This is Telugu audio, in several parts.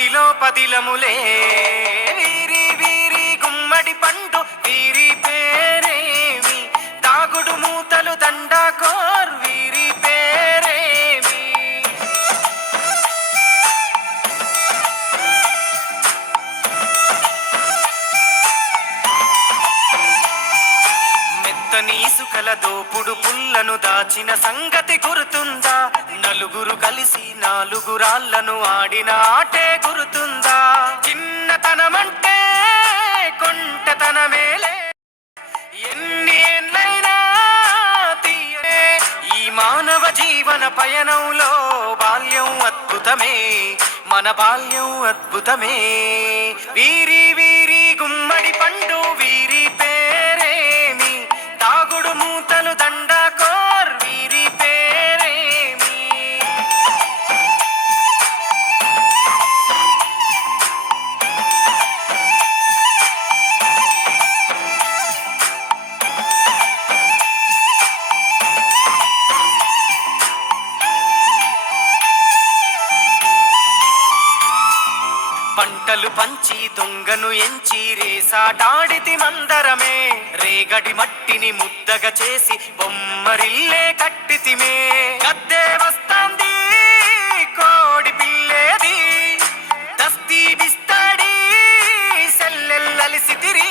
మదిలో పదిలములే వీరి వీరి గుమ్మడి పండు వీరి పేరేమి దాగుడు మూతలు దండాకోర్ వీరి పేరేమి మెత్తని ఇసుకల దోపుడు పుల్లను దాచిన సంగతి గుర్తుందా నలుగురు కలిసి నాలుగురాళ్లను ఆడిన ఆటే గుర్తుందా చిన్నతనమంటే కొంటతనమేలే ఎన్ని ఏళ్ళైనా తీయే ఈ మానవ జీవన పయనంలో బాల్యం అద్భుతమే మన బాల్యం అద్భుతమే వీరి వీరి గుమ్మడి పండు వీరి పేరేమి దాగుడు మూతలు దండాకోర్ వీరి పేరేమి పంటలు పంచి దొంగను ఎంచి రేసాటాడితి మందరమే రేగడి మట్టిని ముద్దగా చేసి బొమ్మరిల్లే కట్టితిమే గద్దే వస్తాంది కోడి పిల్లేది దస్తీ బిస్తాడి సెల్లెల్లలిసితిరి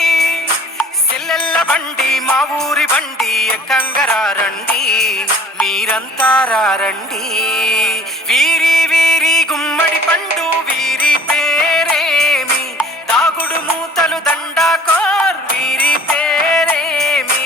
సెల్లెల్ల బండి మా ఊరి బండి ఎక్కంగరారండి మీరంతా రారండి వీరి వీరి గుమ్మడి పండు వీరి పేరేమి దాగుడు మూతలు దండాకోర్ వీరి పేరేమి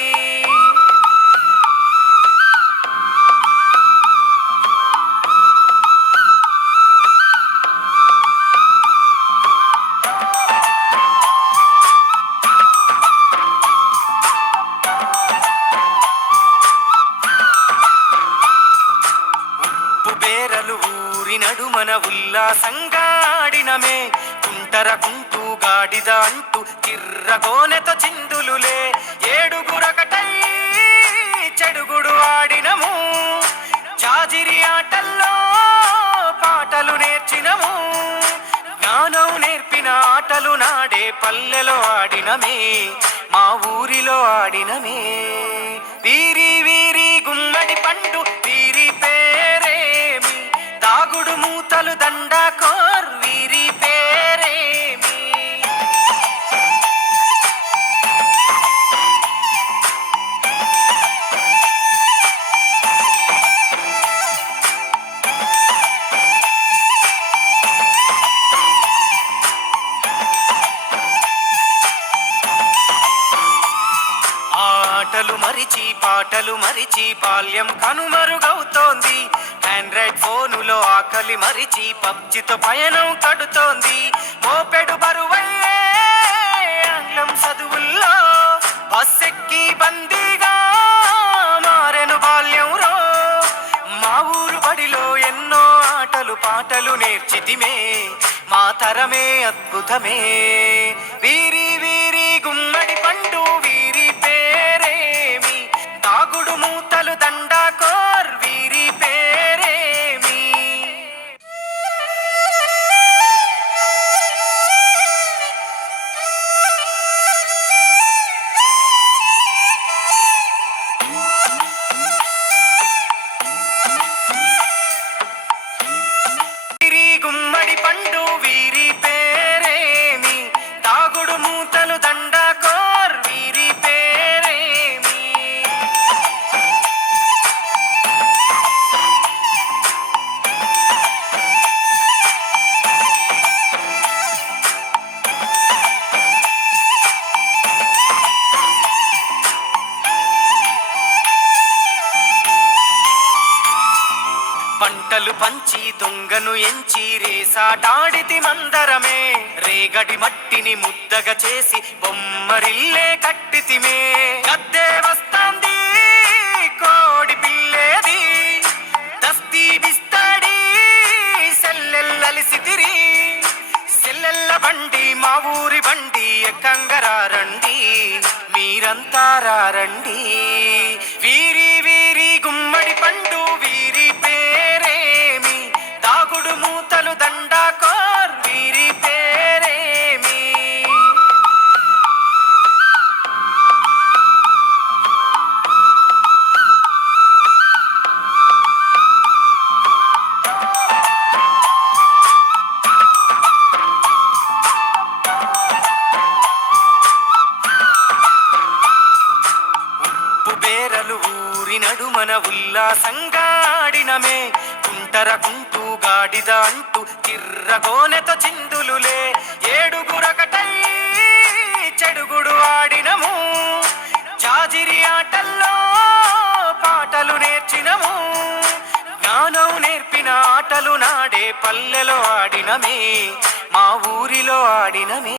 బేరలు ఊరి నడుమన ఉల్లాసంగా ఆడినమే కుంటరకుంటూ గాడిద అంటూ చిర్రగోనెతో చిందులులే ఏడుగురకటై చెడుగుడు ఆడినము జాజిరి ఆటల్లో పాటలు నేర్చినము జ్ఞానం నేర్పిన ఆటలు నాడే పల్లెలో ఆడినమే మా ఊరిలో ఆడినమే వీరి వీరి గుమ్మడి పండు వీరి పేరేమి దాగుడు మూతలు దండాకోర్ వీరి పేరేమి ఆటలు మరిచి పాటలు మరిచి బాల్యం కనుమరుగవుతోంది ఆండ్రాయిడ్ ఫోనులో ఆకలి మరిచి పబ్జితో పయనం కడుతోంది మోపెడు బరువయ్యే ఆంగ్లం చదువుల్లో బస్సెక్కి బందీగా మారెను బాల్యం రో మా ఊరు బడిలో ఎన్నో ఆటలు పాటలు నేర్చితిమే మా తరమే అద్భుతమే వీరి వీరి గుమ్మడి పండు వీరి పేరేమి దాగుడు మూతలు దండాకోర్ వీరి పేరేమి వీరి గుమ్మడి పండు వీరి పేరేమి దాగుడు మూతలు దండాకోర్ వీరి పేరేమి పంటలు పంచి దొంగను ఎంచి రేసాటాడితి మందరమే రేగడి మట్టిని ముద్దగా చేసి బొమ్మరిల్లే కట్టితిమే గద్దే వస్తాంది కోడి పిల్లేది దస్తీ బిస్తాడి సెల్లెల్లలిసితిరి సెల్లెల్ల బండి మా ఊరి బండి ఎక్కంగరారండి మీరంతా రారండి వీరి వీరి గుమ్మడి పండు వీరి పేరేమి దాగుడు మూతలు దండాకోర్ వీరి నడుమన ఉల్లాసంగా ఆడినమే కుంటూ గాడిద అంటూ కిర్రగోనెతో చిందులులే ఏడుగురకటై చెడుగుడు ఆడినము జాజిరి ఆటల్లో పాటలు నేర్చినము జ్ఞానం నేర్పిన ఆటలు నాడే పల్లెలో ఆడినమే మా ఊరిలో ఆడినమే